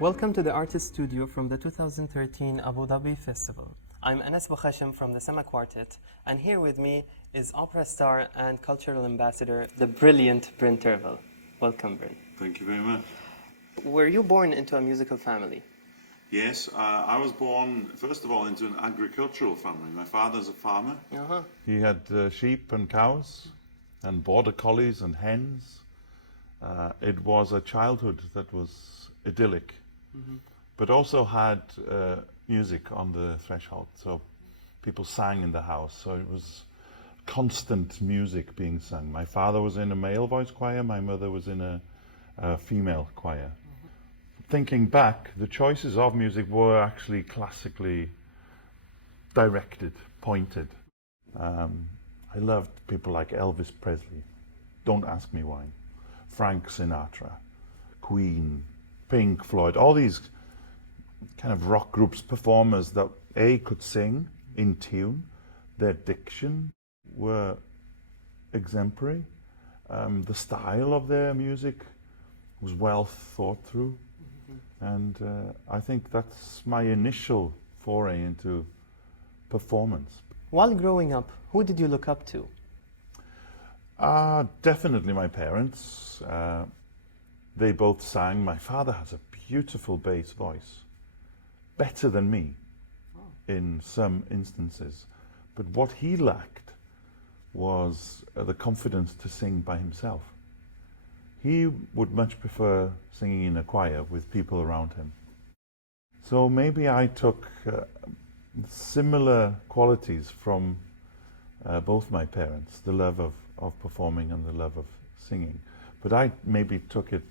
Welcome to the Artists Studio from the 2013 Abu Dhabi Festival. I'm Anas Bukhashem from the SAMA Quartet, and here with me is opera star and cultural ambassador, the brilliant Bryn Terfel. Welcome, Bryn. Thank you very much. Were you born into a musical family? Yes, I was born, first of all, into an agricultural family. My father's a farmer. He had sheep and cows and border collies and hens. It was a childhood that was idyllic, but also had music on the threshold. So people sang in the house. So it was constant music being sung. My father was in a male voice choir. My mother was in a female choir. Thinking back, the choices of music were actually classically directed, pointed. I loved people like Elvis Presley, don't ask me why, Frank Sinatra, Queen, Pink Floyd, all these kind of rock groups, performers that could sing in tune, their diction were exemplary, the style of their music was well thought through. And I think that's my initial foray into performance. While growing up, who did you look up to? Definitely my parents. They both sang. My father has a beautiful bass voice, better than me in some instances. But what he lacked was the confidence to sing by himself. He would much prefer singing in a choir with people around him. So maybe I took similar qualities from both my parents, the love of performing and the love of singing. But I maybe took it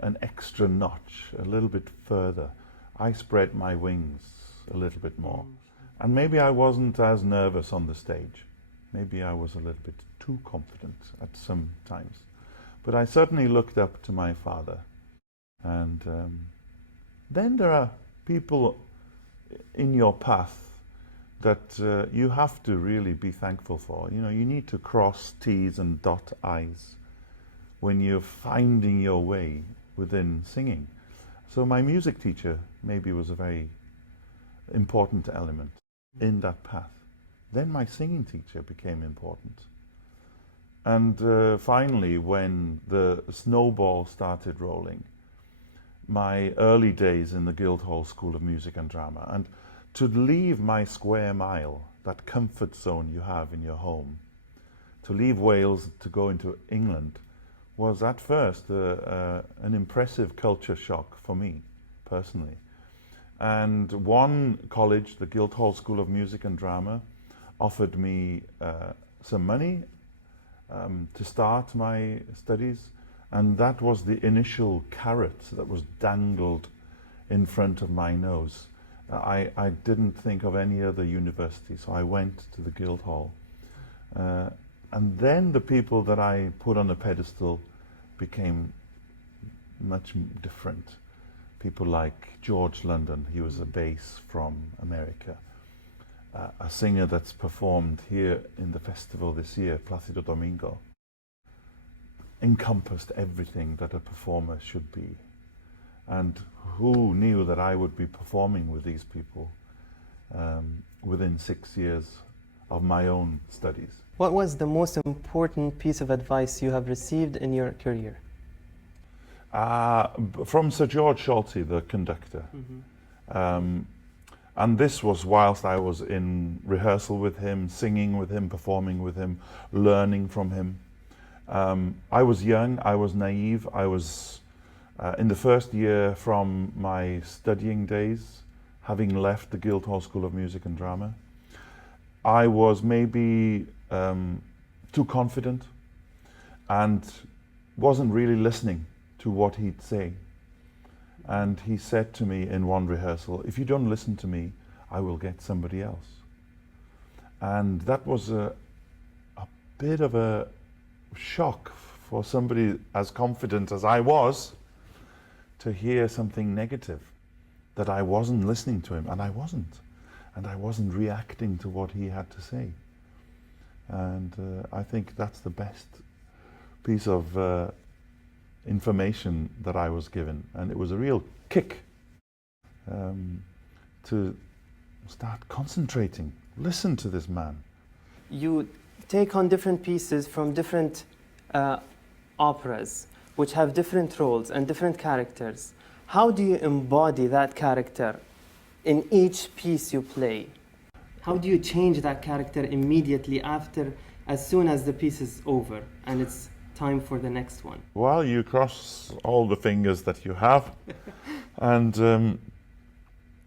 an extra notch, a little bit further. I spread my wings a little bit more. And maybe I wasn't as nervous on the stage. Maybe I was a little bit too confident at some times. But I certainly looked up to my father. And then there are people in your path that you have to really be thankful for. You know, you need to cross T's and dot I's when you're finding your way within singing. So my music teacher maybe was a very important element in that path. Then my singing teacher became important. And finally, when the snowball started rolling, my early days in the Guildhall School of Music and Drama, and to leave my square mile, that comfort zone you have in your home, to leave Wales to go into England, was at first an impressive culture shock for me, personally. And one college, the Guildhall School of Music and Drama, offered me some money to start my studies, and that was the initial carrot that was dangled in front of my nose. I didn't think of any other university, so I went to the Guildhall. And then the people that I put on a pedestal became much different. People like George London, he was a bass from America. A singer that's performed here in the festival this year, Placido Domingo, encompassed everything that a performer should be. And who knew that I would be performing with these people within 6 years of my own studies. What was the most important piece of advice you have received in your career? From Sir George Scholti, the conductor. And this was whilst I was in rehearsal with him, singing with him, performing with him, learning from him. I was young, I was naive, I was in the first year from my studying days, having left the Guildhall School of Music and Drama. I was maybe too confident and wasn't really listening to what he'd say. And he said to me in one rehearsal, if you don't listen to me, I will get somebody else. And that was a bit of a shock for somebody as confident as I was to hear something negative, that I wasn't listening to him, and I wasn't. And I wasn't reacting to what he had to say. And I think that's the best piece of information that I was given, and it was a real kick to start concentrating. Listen to this man. You take on different pieces from different operas, which have different roles and different characters. How do you embody that character in each piece you play? How do you change that character immediately after, as soon as the piece is over and it's time for the next one? Well, you cross all the fingers that you have. And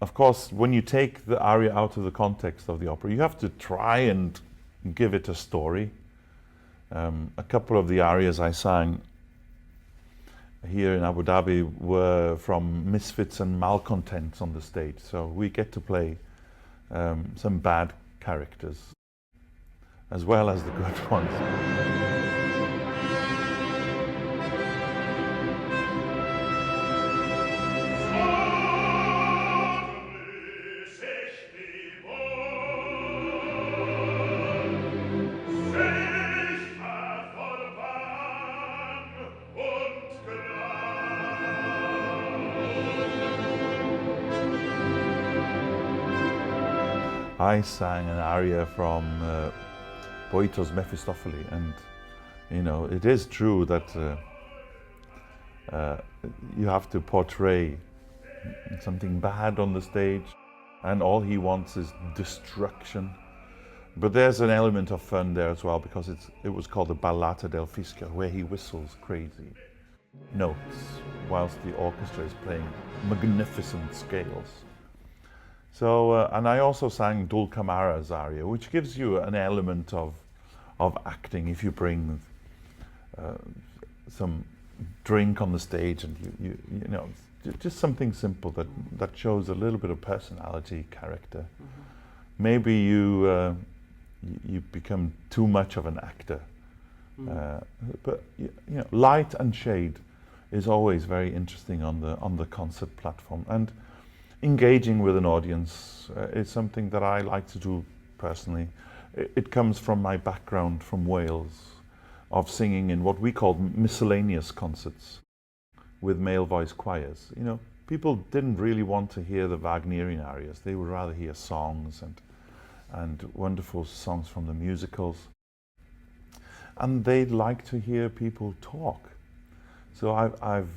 of course, when you take the aria out of the context of the opera, you have to try and give it a story. A couple of the arias I sang here in Abu Dhabi were from misfits and malcontents on the stage. So we get to play some bad characters as well as the good ones. I sang an aria from Boito's Mephistopheles, and you know, it is true that you have to portray something bad on the stage, and all he wants is destruction. But there's an element of fun there as well, because it was called the Ballata del Fischio, where he whistles crazy notes whilst the orchestra is playing magnificent scales. So, and I also sang Dulcamara's aria, which gives you an element of acting. If you bring some drink on the stage, and you know, just something simple that shows a little bit of personality, character. Mm-hmm. Maybe you become too much of an actor. Mm. But you know, light and shade is always very interesting on the concert platform, and engaging with an audience is something that I like to do personally. It comes from my background from Wales, of singing in what we call miscellaneous concerts with male voice choirs. You know, people didn't really want to hear the Wagnerian arias. They would rather hear songs and wonderful songs from the musicals. And they'd like to hear people talk. So I've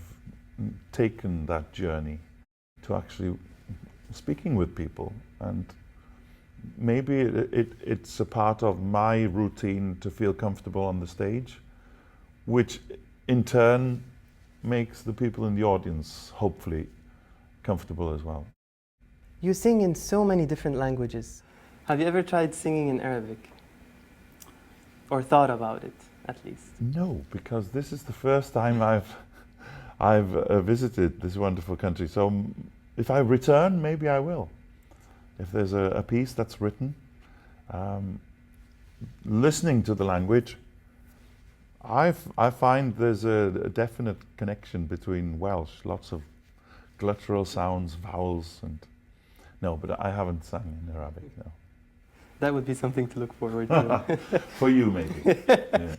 taken that journey to actually speaking with people, and maybe it's a part of my routine to feel comfortable on the stage, which in turn makes the people in the audience hopefully comfortable as well. You sing in so many different languages. Have you ever tried singing in Arabic? Or thought about it, at least? No, because this is the first time I've visited this wonderful country. So if I return, maybe I will. If there's a piece that's written, listening to the language, I find there's a definite connection between Welsh, lots of glottal sounds, vowels, and no, but I haven't sung in Arabic, no. That would be something to look forward to. For you, maybe. Yeah.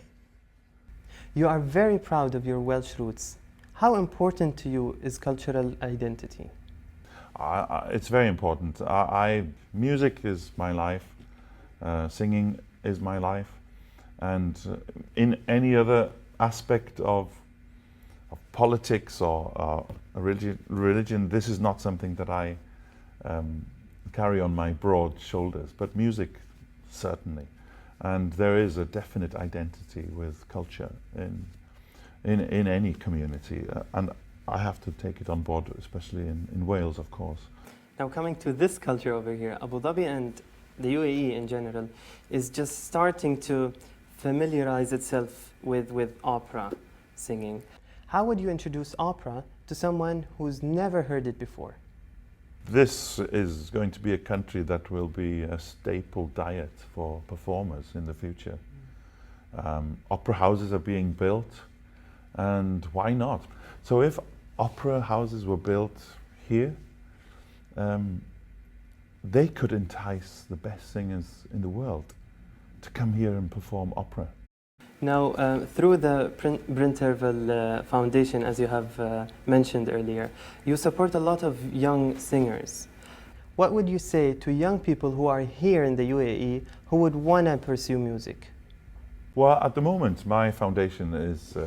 You are very proud of your Welsh roots. How important to you is cultural identity? It's very important. Music is my life, singing is my life, and in any other aspect of politics or religion, this is not something that I carry on my broad shoulders, but music certainly. And there is a definite identity with culture in any community, and I have to take it on board, especially in Wales, of course. Now, coming to this culture over here, Abu Dhabi and the UAE in general is just starting to familiarize itself with opera singing. How would you introduce opera to someone who's never heard it before? This is going to be a country that will be a staple diet for performers in the future. Opera houses are being built, and why not? So if opera houses were built here, they could entice the best singers in the world to come here and perform opera. Now, through the Bryn Terfel Foundation, as you have mentioned earlier, you support a lot of young singers. What would you say to young people who are here in the UAE who would want to pursue music? Well, at the moment, my foundation is,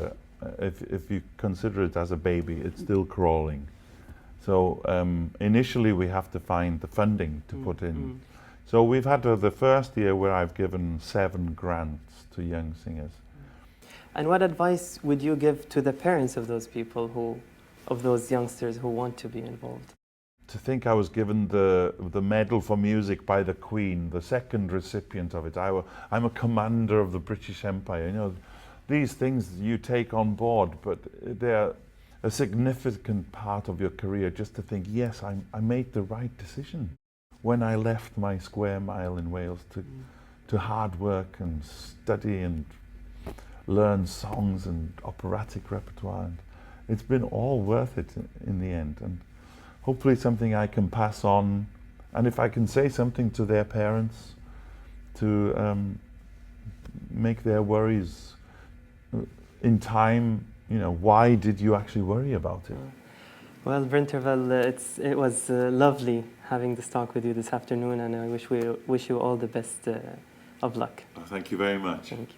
if you consider it as a baby, it's still crawling. So initially we have to find the funding to put in. So we've had the first year where I've given 7 grants to young singers. And what advice would you give to the parents of those people of those youngsters who want to be involved? To think I was given the medal for music by the Queen, the second recipient of it. I'm a commander of the British Empire. You know, these things you take on board, but they're a significant part of your career. Just to think, yes, I made the right decision when I left my square mile in Wales to hard work and study and learn songs and operatic repertoire. And it's been all worth it in the end. And hopefully something I can pass on. And if I can say something to their parents to make their worries in time, you know, why did you actually worry about it? Well, Bryn Terfel, it was lovely having this talk with you this afternoon, and I wish you all the best of luck. Thank you very much. Thank you.